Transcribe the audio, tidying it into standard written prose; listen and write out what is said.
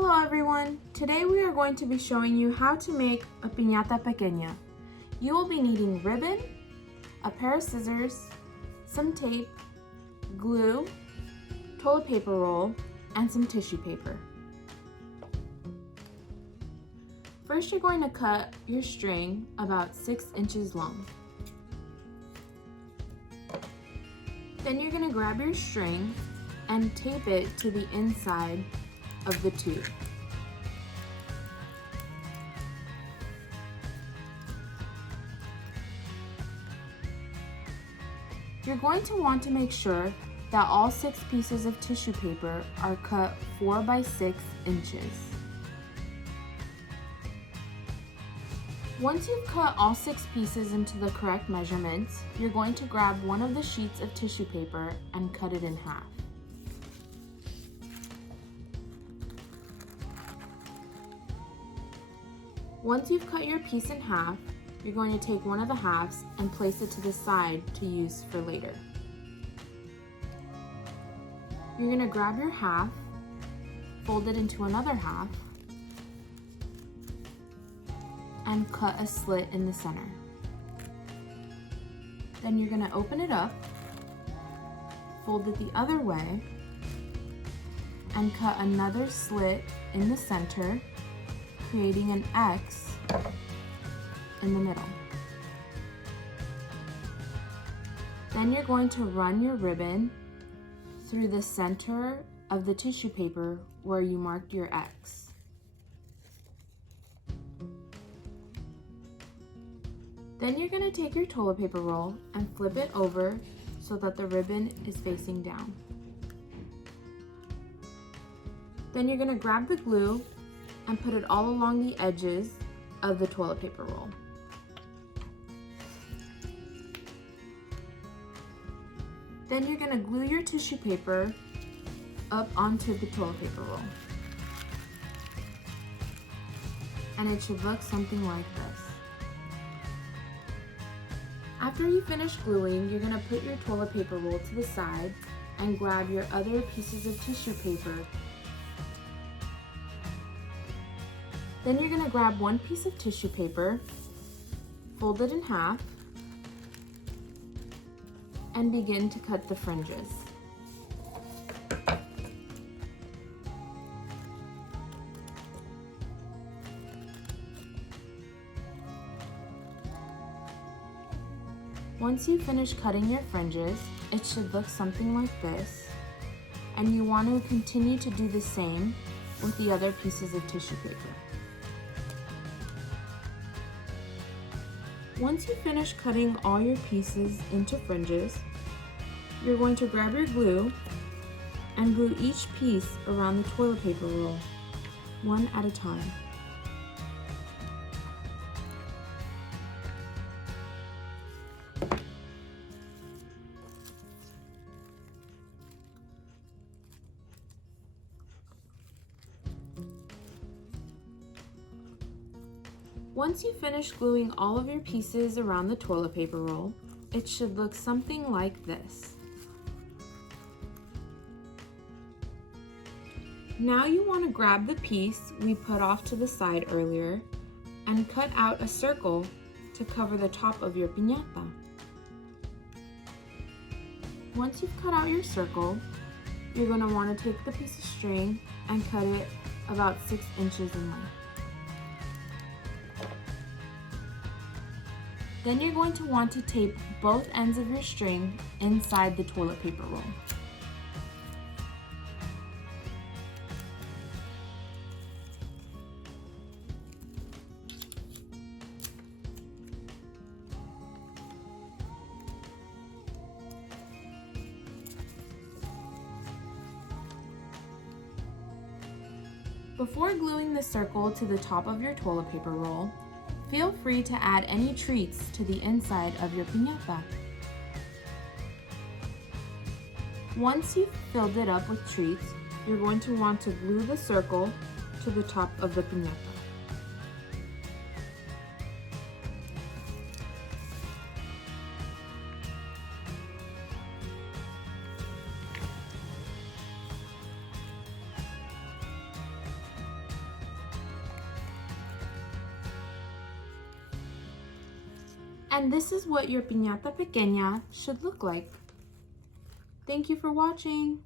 Hello everyone! Today we are going to be showing you how to make a piñata pequeña. You will be needing ribbon, a pair of scissors, some tape, glue, toilet paper roll, and some tissue paper. First you're going to cut your string about 6 inches long. Then you're going to grab your string and tape it to the inside of the tube. You're going to want to make sure that all 6 pieces of tissue paper are cut 4 by 6 inches. Once you've cut all 6 pieces into the correct measurements, you're going to grab one of the sheets of tissue paper and cut it in half. Once you've cut your piece in half, you're going to take one of the halves and place it to the side to use for later. You're going to grab your half, fold it into another half, and cut a slit in the center. Then you're going to open it up, fold it the other way, and cut another slit in the center, creating an X in the middle. Then you're going to run your ribbon through the center of the tissue paper where you marked your X. Then you're going to take your toilet paper roll and flip it over so that the ribbon is facing down. Then you're going to grab the glue and put it all along the edges of the toilet paper roll. Then you're going to glue your tissue paper up onto the toilet paper roll. And it should look something like this. After you finish gluing, you're going to put your toilet paper roll to the side and grab your other pieces of tissue paper. Then you're going to grab one piece of tissue paper, fold it in half, and begin to cut the fringes. Once you finish cutting your fringes, it should look something like this, and you want to continue to do the same with the other pieces of tissue paper. Once you finish cutting all your pieces into fringes, you're going to grab your glue and glue each piece around the toilet paper roll, one at a time. Once you finish gluing all of your pieces around the toilet paper roll, it should look something like this. Now you want to grab the piece we put off to the side earlier and cut out a circle to cover the top of your piñata. Once you've cut out your circle, you're going to want to take the piece of string and cut it about 6 inches in length. Then you're going to want to tape both ends of your string inside the toilet paper roll. Before gluing the circle to the top of your toilet paper roll, feel free to add any treats to the inside of your piñata. Once you've filled it up with treats, you're going to want to glue the circle to the top of the piñata. And this is what your piñata pequeña should look like. Thank you for watching.